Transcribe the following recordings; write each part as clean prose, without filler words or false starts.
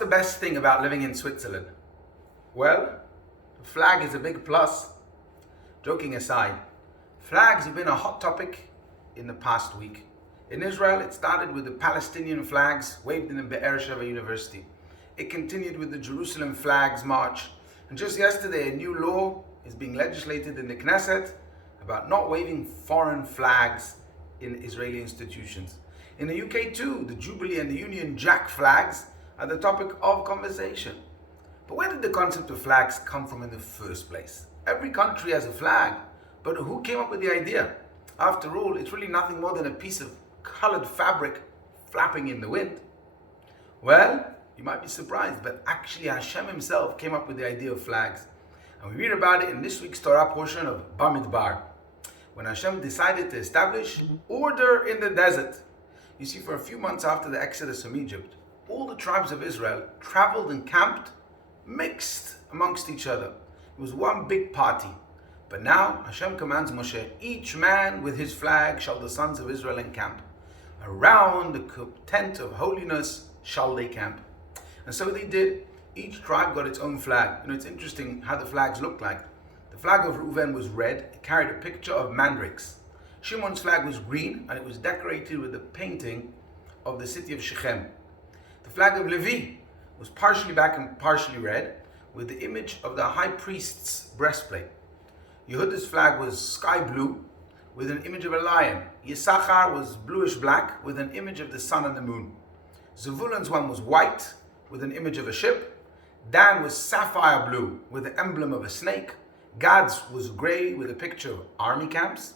the best thing about living in Switzerland? Well, the flag is a big plus. Joking aside, flags have been a hot topic in the past week. In Israel, it started with the Palestinian flags waved in the Be'er Sheva University. It continued with the Jerusalem Flags March. And just yesterday, a new law is being legislated in the Knesset about not waving foreign flags in Israeli institutions. In the UK too, the Jubilee and the Union Jack flags are the topic of conversation. But where did the concept of flags come from in the first place? Every country has a flag, but who came up with the idea? After all, it's really nothing more than a piece of colored fabric flapping in the wind. Well, you might be surprised, but actually Hashem himself came up with the idea of flags. And we read about it in this week's Torah portion of Bamidbar, when Hashem decided to establish order in the desert. You see, for a few months after the Exodus from Egypt, all the tribes of Israel traveled and camped, mixed amongst each other. It was one big party. But now Hashem commands Moshe, each man with his flag shall the sons of Israel encamp. Around the tent of holiness shall they camp. And so they did. Each tribe got its own flag. It's interesting how the flags looked like. The flag of Reuven was red. It carried a picture of mandrakes. Shimon's flag was green, and it was decorated with a painting of the city of Shechem. The flag of Levi was partially black and partially red, with the image of the high priest's breastplate. Yehuda's flag was sky blue, with an image of a lion. Yisachar was bluish black, with an image of the sun and the moon. Zevulun's one was white, with an image of a ship. Dan was sapphire blue, with the emblem of a snake. Gad's was grey, with a picture of army camps.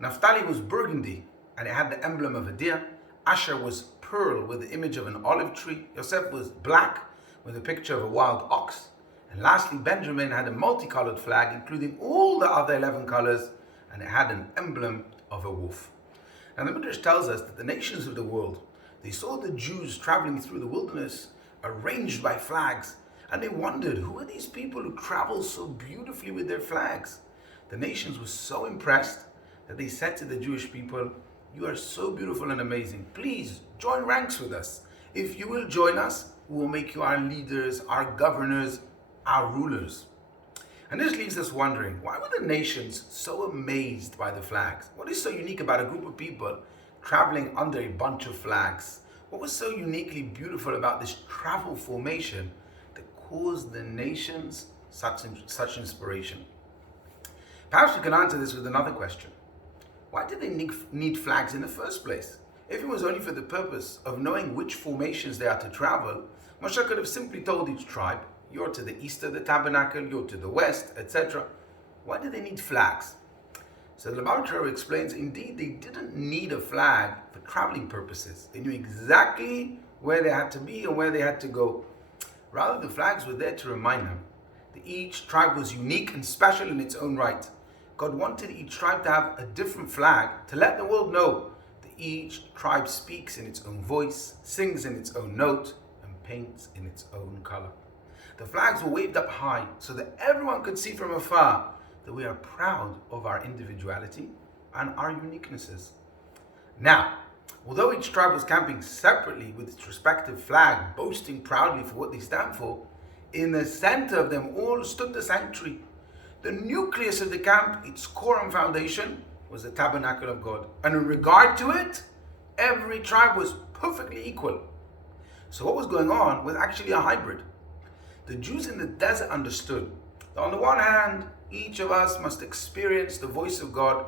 Naphtali was burgundy, and it had the emblem of a deer. Asher was pearl, with the image of an olive tree. Yosef was black, with a picture of a wild ox. And lastly, Benjamin had a multicolored flag, including all the other 11 colors, and it had an emblem of a wolf. Now the Midrash tells us that the nations of the world, they saw the Jews traveling through the wilderness, arranged by flags, and they wondered, who are these people who travel so beautifully with their flags? The nations were so impressed that they said to the Jewish people, you are so beautiful and amazing. Please join ranks with us. If you will join us, we will make you our leaders, our governors, our rulers. And this leaves us wondering, why were the nations so amazed by the flags? What is so unique about a group of people traveling under a bunch of flags? What was so uniquely beautiful about this travel formation that caused the nations such inspiration? Perhaps we can answer this with another question. Why did they need flags in the first place? If it was only for the purpose of knowing which formations they are to travel, Moshe could have simply told each tribe, you're to the east of the tabernacle, you're to the west, etc. Why did they need flags? So the Bamidbar explains, indeed, they didn't need a flag for traveling purposes. They knew exactly where they had to be and where they had to go. Rather, the flags were there to remind them that each tribe was unique and special in its own right. God wanted each tribe to have a different flag to let the world know that each tribe speaks in its own voice, sings in its own note, and paints in its own color. The flags were waved up high so that everyone could see from afar that we are proud of our individuality and our uniquenesses. Now, although each tribe was camping separately with its respective flag, boasting proudly for what they stand for, in the center of them all stood the sanctuary. The nucleus of the camp, its core and foundation, was the tabernacle of God. And in regard to it, every tribe was perfectly equal. So what was going on was actually a hybrid. The Jews in the desert understood that on the one hand, each of us must experience the voice of God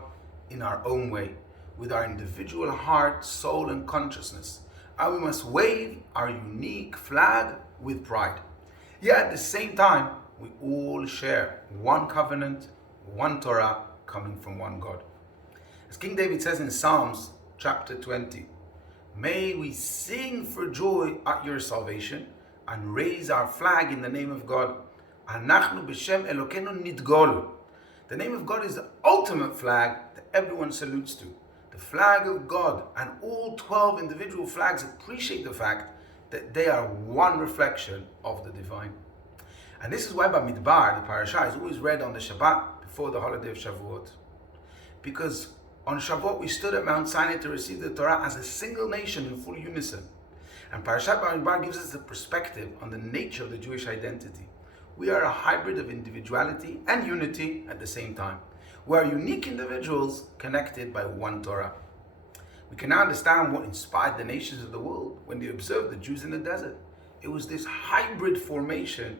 in our own way, with our individual heart, soul, and consciousness. And we must wave our unique flag with pride. Yet at the same time, we all share one covenant, one Torah, coming from one God. As King David says in Psalms chapter 20, may we sing for joy at your salvation and raise our flag in the name of God. Anachnu b'shem Elokeinu nidgol. The name of God is the ultimate flag that everyone salutes to. The flag of God, and all 12 individual flags appreciate the fact that they are one reflection of the divine. And this is why Bamidbar, the Parashat, is always read on the Shabbat before the holiday of Shavuot. Because on Shavuot we stood at Mount Sinai to receive the Torah as a single nation in full unison. And Parashat Bamidbar gives us a perspective on the nature of the Jewish identity. We are a hybrid of individuality and unity at the same time. We are unique individuals connected by one Torah. We can now understand what inspired the nations of the world when they observed the Jews in the desert. It was this hybrid formation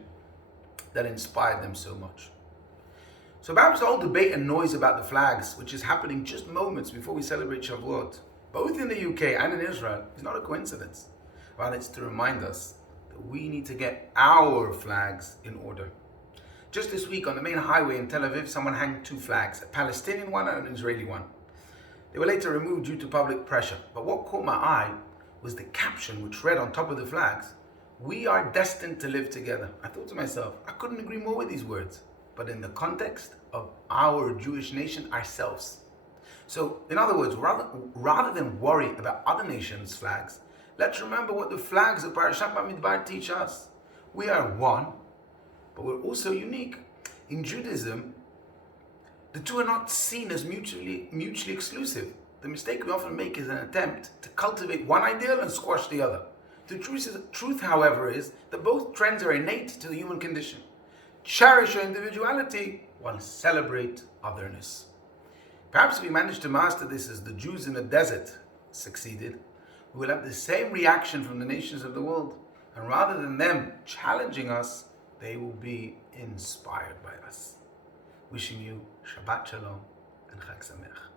that inspired them so much. So perhaps the whole debate and noise about the flags, which is happening just moments before we celebrate Shavuot, both in the UK and in Israel, is not a coincidence. Rather, it's to remind us that we need to get our flags in order. Just this week on the main highway in Tel Aviv, someone hung two flags, a Palestinian one and an Israeli one. They were later removed due to public pressure. But what caught my eye was the caption which read on top of the flags, "We are destined to live together." I thought to myself, I couldn't agree more with these words, but in the context of our Jewish nation ourselves. So, in other words, rather than worry about other nations' flags, let's remember what the flags of Parashat Bamidbar teach us. We are one, but we're also unique. In Judaism, the two are not seen as mutually exclusive. The mistake we often make is an attempt to cultivate one ideal and squash the other. The truth, however, is that both trends are innate to the human condition. Cherish your individuality while celebrate otherness. Perhaps if we manage to master this as the Jews in the desert succeeded, we will have the same reaction from the nations of the world. And rather than them challenging us, they will be inspired by us. Wishing you Shabbat Shalom and Chag Sameach.